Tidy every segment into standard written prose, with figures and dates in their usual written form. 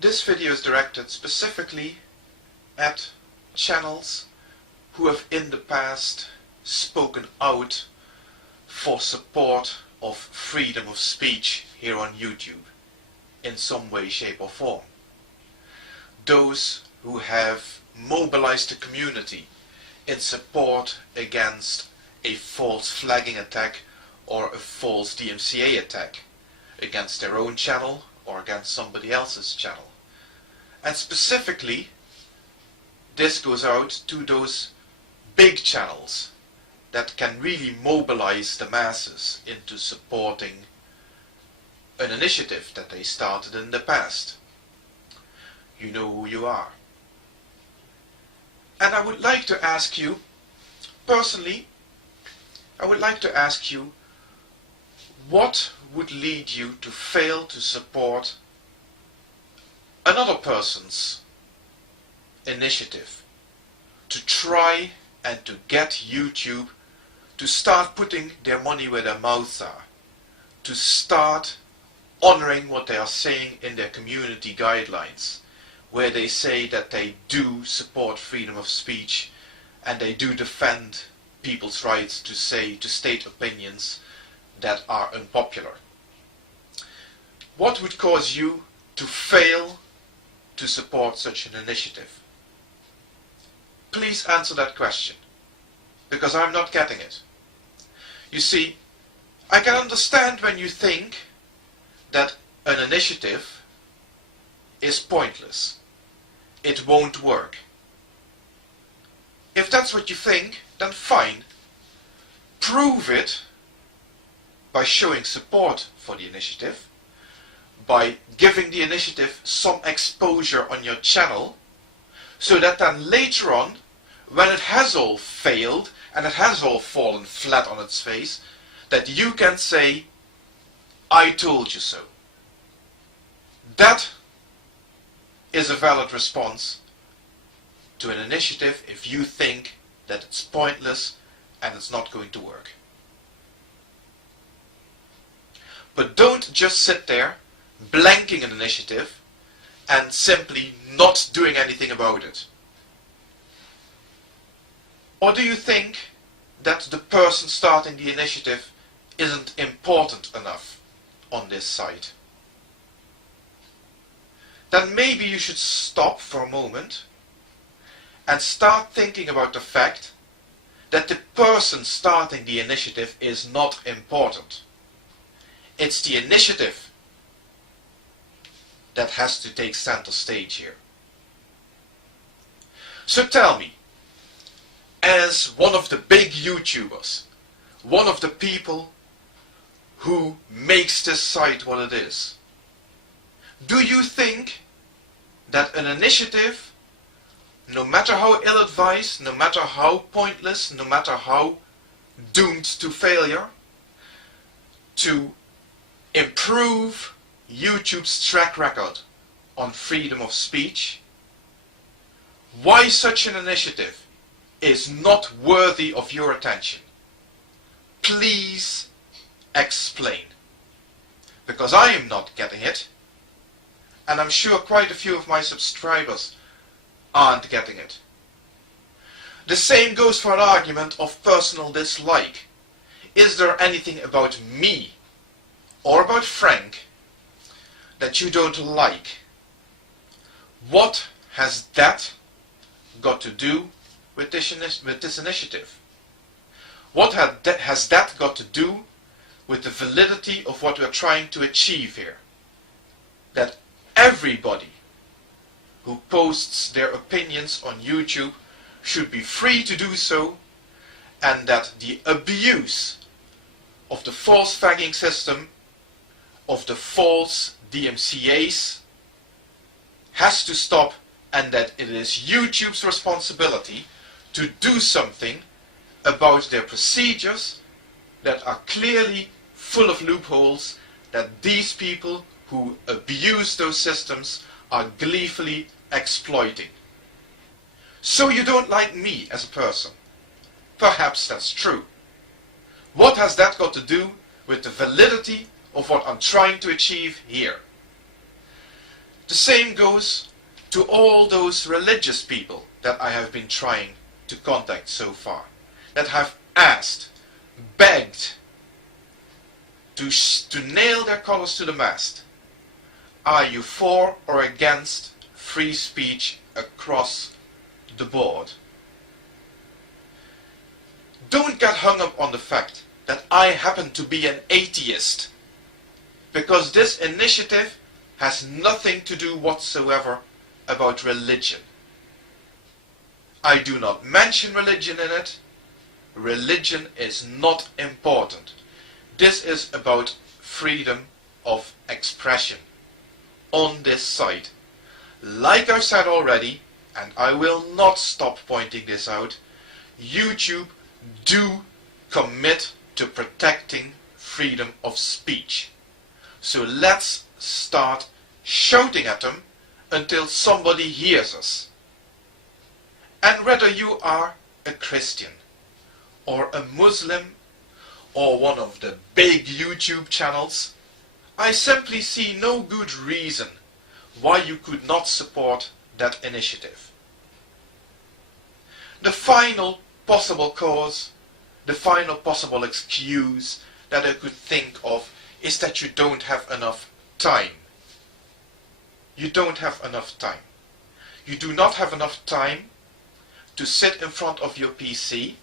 This video is directed specifically at channels who have in the past spoken out for support of freedom of speech here on YouTube in some way, shape or form. Those who have mobilized the community in support against a false flagging attack or a false DMCA attack against their own channel or against somebody else's channel. And specifically, this goes out to those big channels that can really mobilize the masses into supporting an initiative that they started in the past. You know who you are. And I would like to ask you, personally, I would like to ask you, what would lead you to fail to support another person's initiative to try and to get YouTube to start putting their money where their mouths are, to start honoring what they are saying in their community guidelines, where they say that they do support freedom of speech and they do defend people's rights to state opinions that are unpopular. What would cause you to fail to support such an initiative? Please answer that question, because I'm not getting it. You see, I can understand when you think that an initiative is pointless. It won't work. If that's what you think, then fine. Prove it by showing support for the initiative, by giving the initiative some exposure on your channel, so that then later on, when it has all failed and it has all fallen flat on its face, that you can say, I told you so. That is a valid response to an initiative if you think that it's pointless and it's not going to work. But don't just sit there blanking an initiative and simply not doing anything about it. Or do you think that the person starting the initiative isn't important enough on this site? Then maybe you should stop for a moment and start thinking about the fact that the person starting the initiative is not important. It's the initiative that has to take center stage here. So tell me, as one of the big YouTubers, one of the people who makes this site what it is, do you think that an initiative, no matter how ill-advised, no matter how pointless, no matter how doomed to failure, to improve YouTube's track record on freedom of speech, why such an initiative is not worthy of your attention? Please explain. Because I am not getting it, and I'm sure quite a few of my subscribers aren't getting it. The same goes for an argument of personal dislike. Is there anything about me or about Frank that you don't like? What has that got to do with this initiative? What has that got to do with the validity of what we are trying to achieve here? That everybody who posts their opinions on YouTube should be free to do so, and that the abuse of the false flagging system, of the false DMCAs, has to stop, and that it is YouTube's responsibility to do something about their procedures that are clearly full of loopholes, that these people who abuse those systems are gleefully exploiting. So you don't like me as a person. Perhaps that's true. What has that got to do with the validity of what I'm trying to achieve here? The same goes to all those religious people that I have been trying to contact so far, that have asked, begged, to nail their colors to the mast. Are you for or against free speech across the board? Don't get hung up on the fact that I happen to be an atheist, because this initiative has nothing to do whatsoever about religion. I do not mention religion in it. Religion is not important. This is about freedom of expression on this site. Like I've said already, and I will not stop pointing this out, YouTube do commit to protecting freedom of speech. So let's start shouting at them until somebody hears us. And whether you are a Christian or a Muslim or one of the big YouTube channels, I simply see no good reason why you could not support that initiative. The final possible cause, the final possible excuse that I could think of is that you don't have enough time. You don't have enough time. You do not have enough time to sit in front of your PC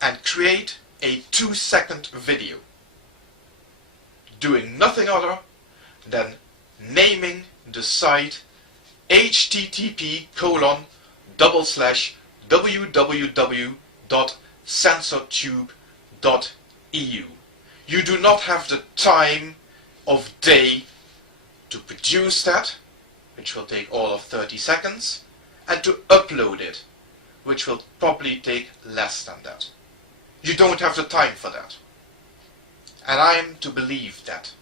and create a 2-second video doing nothing other than naming the site http://www.censortube.eu. You do not have the time of day to produce that, which will take all of 30 seconds, and to upload it, which will probably take less than that. You don't have the time for that. And I am to believe that.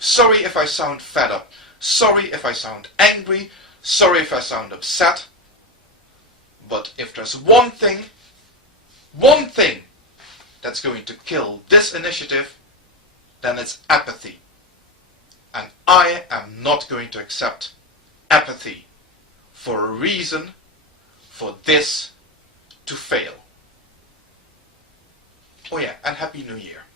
Sorry if I sound fed up. Sorry if I sound angry. Sorry if I sound upset. But if there's one thing that's going to kill this initiative, then it's apathy. And I am not going to accept apathy for a reason for this to fail. Oh yeah, and Happy New Year.